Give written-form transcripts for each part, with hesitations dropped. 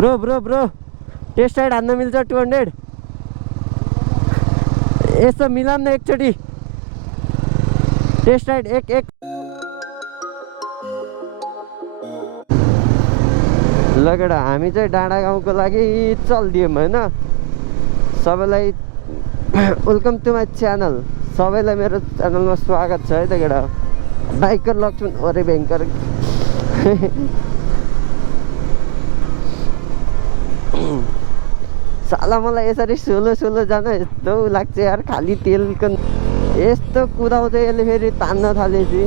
bro test ride हान्न मिल्छ 200 यसो मिलाम न एकचोटि टेस्ट राइड एक लगेर हामी चाहिँ डाँडा गाउँको लागि चल्दियौँ होइन सबैलाई वेलकम टु माई च्यानल सबैलाई मेरो च्यानलमा स्वागत छ है त केटा बाइकर लक्ष्मण अरे भयङ्कर साला मलाई यसरी सोलो जान यस्तो लाग्छ यार खाली तेलको यस्तो कुदाउँछ यसले फेरि तान्न थालेपछि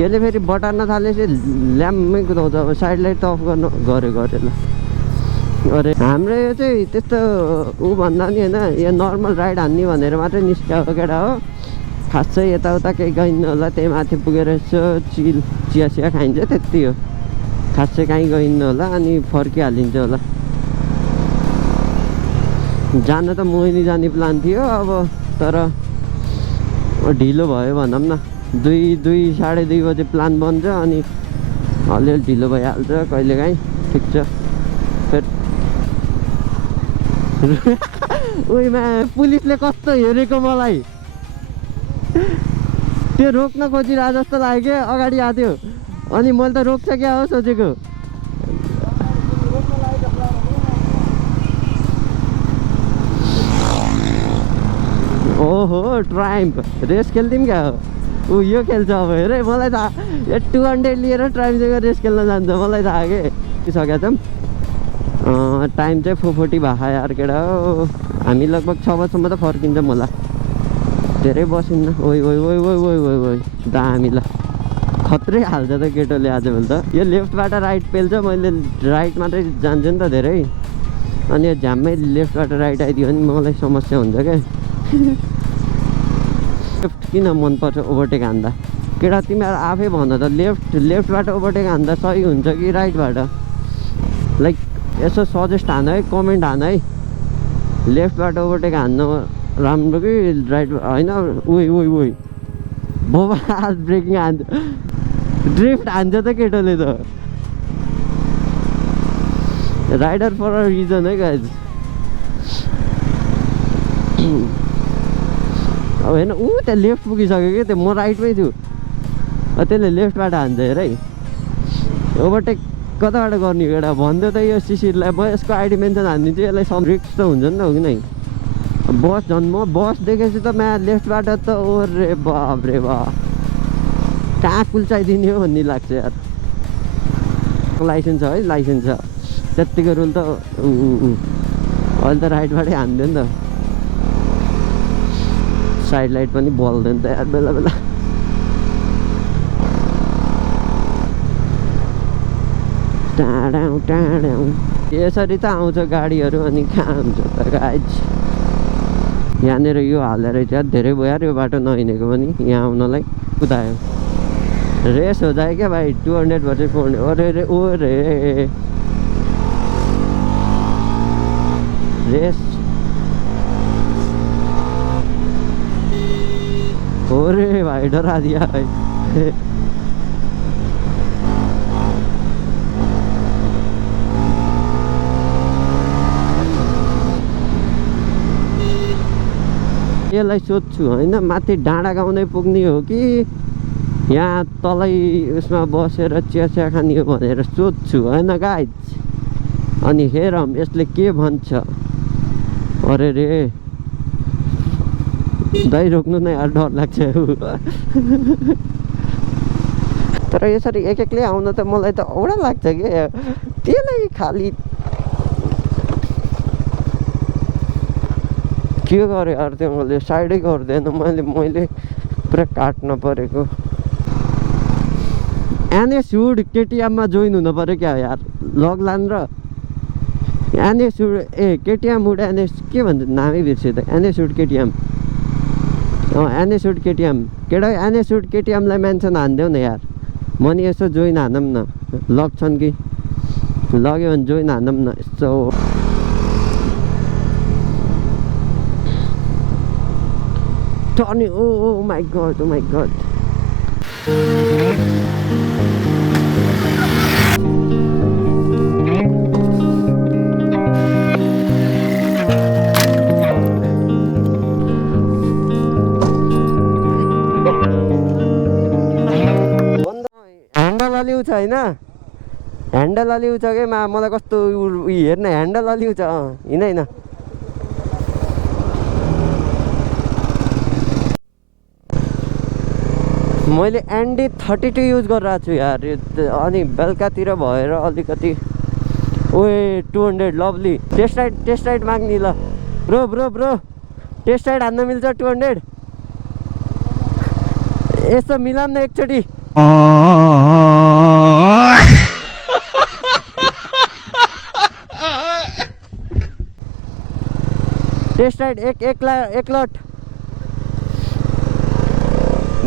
यसले फेरि बटार्न थालेपछि ल्याम्मै कुदाउँछ अब साइड लाइट त अफ गर्नु गऱ्यो ल अरे हाम्रो यो चाहिँ त्यस्तो ऊ भन्दा नि होइन यो नर्मल राइड हान्ने भनेर मात्रै निस्किएको केटा हो खास चाहिँ यताउता केही गइन्न होला त्यही माथि पुगेर यसो चिया खाइन्छ त्यति हो खास चाहिँ कहीँ गइन्न होला अनि फर्किहालिन्छ होला जान त मोहिनी जाने प्लान थियो अब तर ढिलो भयो भनौँ न 2-2:30 बजे प्लान बन्छ अनि अलिअलि ढिलो भइहाल्छ कहिलेकाहीँ ठिक छ फेरि उहीमा पुलिसले कस्तो हेरेको मलाई त्यो रोक्न खोजिरहेको जस्तो लाग्यो अगाडि आएको थियो अनि मैले त रोक्छ क्या हो सोचेको ओहो ट्राइम्प रेस खेल्थ्यौँ क्या हो यो खेल्छ अब हेरे मलाई त 200 लिएर ट्राइम्पसँग रेस खेल्न जान्छ मलाई थाहा के सकेको छौँ टाइम चाहिँ 4:40 भएको यार केटा हो हामी लगभग 6 बजीसम्म त फर्किन्छौँ होला धेरै बसिन्न ओइ दामी ल खत्रै हाल्छ त केटोले आजभोलि त यो लेफ्टबाट राइट पेल्छ मैले राइट मात्रै जान्छु नि त धेरै अनि यो झ्याम्मै लेफ्टबाट राइट आइदियो भने मलाई समस्या हुन्छ क्या लेफ्ट किन मनपर्छ ओभरटेक हान्दा केटा तिमीहरू आफै भन त लेफ्टबाट ओभरटेक हान्दा सही हुन्छ कि राइटबाट लाइक यसो सजेस्ट हान है कमेन्ट हान है लेफ्टबाट ओभरटेक हान्नु राम्रो कि राइट होइन ओइ बाबा हात ब्रेकिङ हान्छ ड्रिफ्ट हान्छ त केटोले त राइडर फर अ रिजन है गाइज अब होइन त्यहाँ लेफ्ट पुगिसक्यो कि त्यो म राइटमै छु त्यसले लेफ्टबाट हान्छ हेर है ओभरटेक कताबाट गर्ने एउटा भन्दै त यो शिशिरलाई म यसको आइडी मेन्सन हानिदिन्छु यसलाई सम रिक्स त हुन्छ नि त हो कि नै बस झन् म बस देखेपछि त म्या लेफ्टबाट त ओरे बाप रे बाप कहाँ कुल्चाइदिने हो भन्ने लाग्छ यार लाइसेन्स छ है लाइसेन्स छ त्यत्तिको रुल त अहिले त राइटबाटै हान्थ्यो नि त साइड लाइट पनि बल्दैन त यार बेला बेला टाढाउँ यसरी त आउँछ गाडीहरू अनि कहाँ हुन्छ त गाइज यहाँनिर यो हालेर चाहिँ धेरै भयो यार यो बाटो नहिँडेको पनि यहाँ आउनलाई कुदायो रेस हो जाए क्या भाइ 200 भर्सेस 400 ओरे रेस ओरे भाइ डरा दिया भाइ यसलाई सोध्छु होइन माथि डाँडा गाउँदै पुग्ने हो कि यहाँ तलै उसमा बसेर चिया खाने हो भनेर सोध्छु होइन गाइज अनि हेरौँ यसले के भन्छ अरे रे दाइ रोक्नु नै यार डर लाग्छ तर यसरी एकले आउन त मलाई त औडा लाग्छ कि त्यसलाई खाली के गरेँ यार त्यो मैले साइडै गर्दैन मैले पुरा काट्न परेको एनएस हुड केटिएममा जोइन हुनु पऱ्यो क्या यार लग्लान र NS hood KTM hood NS के भन्छ नामै बिर्स्यो त NS hood KTM NS hood KTM केटा एनएस हुड केटिएमलाई मेन्सन हानिदेऊ न यार म नि यसो जोइन हानौँ न लग्छन् कि लग्यो भने जोइन हानौँ न यस्तो oh my god छ होइन ह्यान्डल अलि उ छ कि मलाई कस्तो हेर्न ह्यान्डल अलि उ छ हिँड होइन मैले एनडी 32 युज गरिरहेको छु यार अनि बेलुकातिर भएर अलिकति ओए 200 लभली टेस्ट राइड माग्ने ल ब्रो टेस्ट राइड हान्न मिल्छ 200 यसो मिलाम न एकचोटि टेस्ट राइड एक लट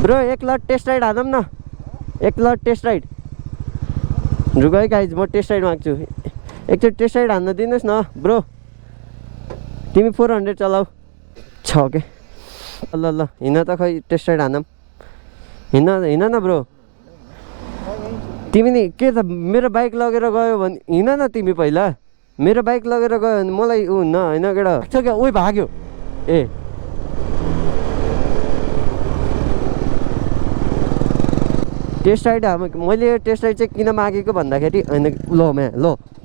ब्रो एक लट टेस्ट राइड हानौँ न एक लट टेस्ट राइड रुक है गाइज म टेस्ट राइड माग्छु एकचोटि टेस्ट राइड हान्न दिनुहोस् न ब्रो तिमी 400 चलाऊ छ के ल हिँड त खै टेस्ट राइड हानौँ हिँड न ब्रो तिमी नि के त मेरो बाइक लगेर गयो भने हिँड न तिमी पहिला मेरो बाइक लगेर गयो भने मलाई ऊ न होइन केटा छ क्या उही भाग्यो ए टेस्ट राइड मैले टेस्ट राइड चाहिँ किन मागेको भन्दाखेरि होइन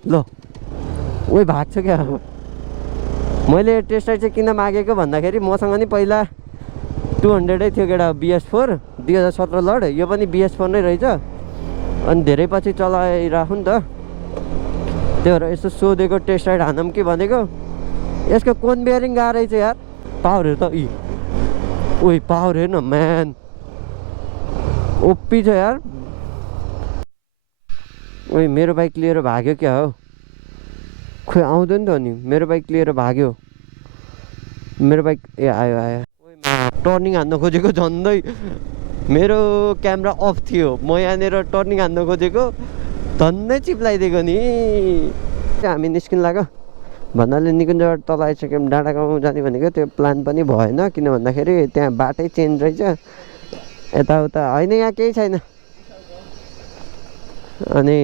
ल उही भाग्छ क्या मैले टेस्ट राइड चाहिँ किन मागेको भन्दाखेरि मसँग नि पहिला 200 थियो केटा BS4 2017 लड यो पनि BS4 नै रहेछ अनि धेरै पछि चलाइराखौँ नि त त्यही भएर यसो सोधेको टेस्ट राइड हानौँ कि भनेको यसको कोन बियरिङ गएको रहेछ यार पावर हेर त उही पावर हेर न म्यान ओपी छ यार ओइ मेरो बाइक लिएर भाग्यो क्या हो खोइ आउँदैन त नि मेरो बाइक लिएर भाग्यो मेरो बाइक ए आयो टर्निङ हान्न खोजेको झन्डै मेरो क्यामेरा अफ थियो म यहाँनिर टर्निङ हान्न खोजेको झन्डै चिप्लाइदिएको नि हामी निस्किन लाग्यो भन्नाले निकुञ्जबाट तल आइसक्यौँ डाँडा गाउँ जाने भनेको त्यो प्लान पनि भएन किन भन्दाखेरि त्यहाँ बाटै चेन्ज रहेछ यताउता होइन यहाँ केही छैन अनि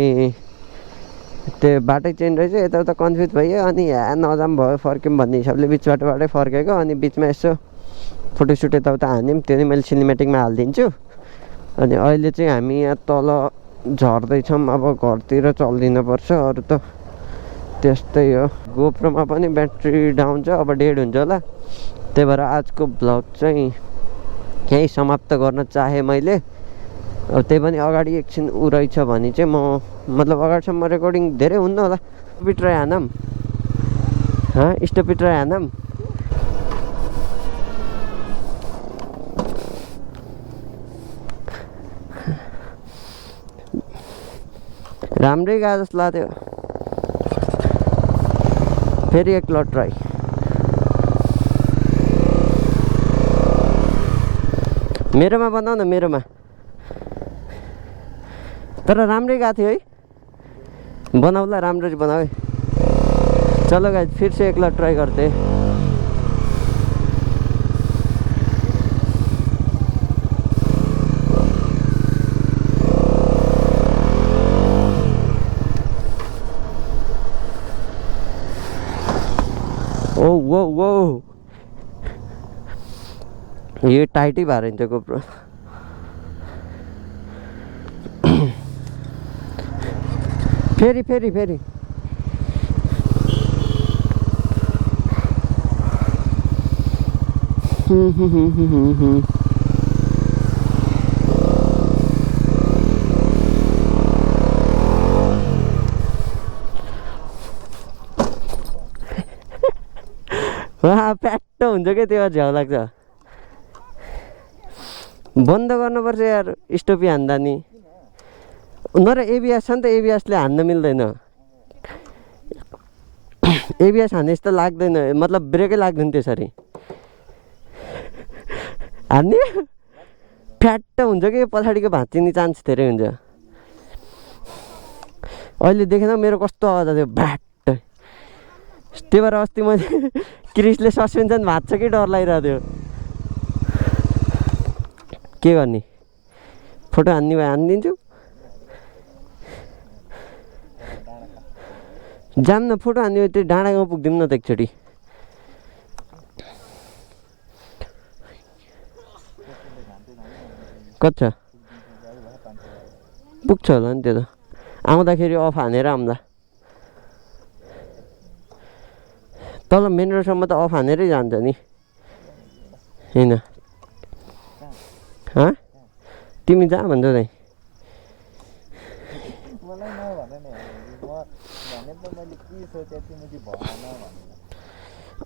त्यो बाटै चेन्ज रहेछ यताउता कन्फ्युज भयो अनि यहाँ नजाम भयो फर्क्यौँ भन्ने हिसाबले बिचबाटै फर्केको अनि बिचमा यसो फोटोसुट यताउता हान्यौँ त्यो नि मैले सिनेमेटिकमा हालिदिन्छु अनि अहिले चाहिँ हामी यहाँ तल झर्दैछौँ अब घरतिर चल्दिनु पर्छ अरू त त्यस्तै हो गोप्रोमा पनि ब्याट्री डाउन छ अब डेड हुन्छ होला त्यही भएर आजको भ्लग चाहिँ यहीँ समाप्त गर्न चाहेँ मैले अब त्यही पनि अगाडि एकछिन उ रहेछ भने चाहिँ म मतलब अगाडिसम्म रेकर्डिङ धेरै हुन्न होला स्टपी ट्राई हानौँ स्टपी ट्राई हानौँ राम्रै गयो जस्तो लाग्यो फेरि एक लट ट्राई मेरोमा बनाऊ न मेरोमा तर राम्रै गएको थियो है बनाउला राम्ररी बनाऊ है चलो गाइस फिर से एक लट ट्राई करते ओ वो ये टाइट ही भएर हिँड्छ गोप्रो फेरि प्याट्टो हुन्छ क्या त्यो झ्याउ लाग्छ बन्द गर्नुपर्छ यार स्टोपी हान्दा नि नर एबिएस छ नि त एबिएसले हान्न मिल्दैन एबिएस हान्ने जस्तो लाग्दैन मतलब ब्रेकै लाग्दैन त्यसरी हान्ने फ्याट्ट हुन्छ कि पछाडिको भाँचिने चान्स धेरै हुन्छ अहिले देखेन मेरो कस्तो आवाज आयो भ्याट त्यही भएर अस्ति मैले क्रिसले सस्पेन्सन भाँच्छ कि डर लागिरहेको थियो के गर्ने फोटो हान्ने भए हानिदिन्छु जाम न फोटो हान्ने त्यो डाँडामा पुग्दिउँ न त एकचोटि कति छ पुग्छ होला नि त्यो त आउँदाखेरि अफ हानेर आउँदा तल मेन रोडसम्म त अफ हानेरै जान्छ नि होइन तिमी जहाँ भन्छौ त्यही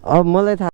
अब मलाई थाहा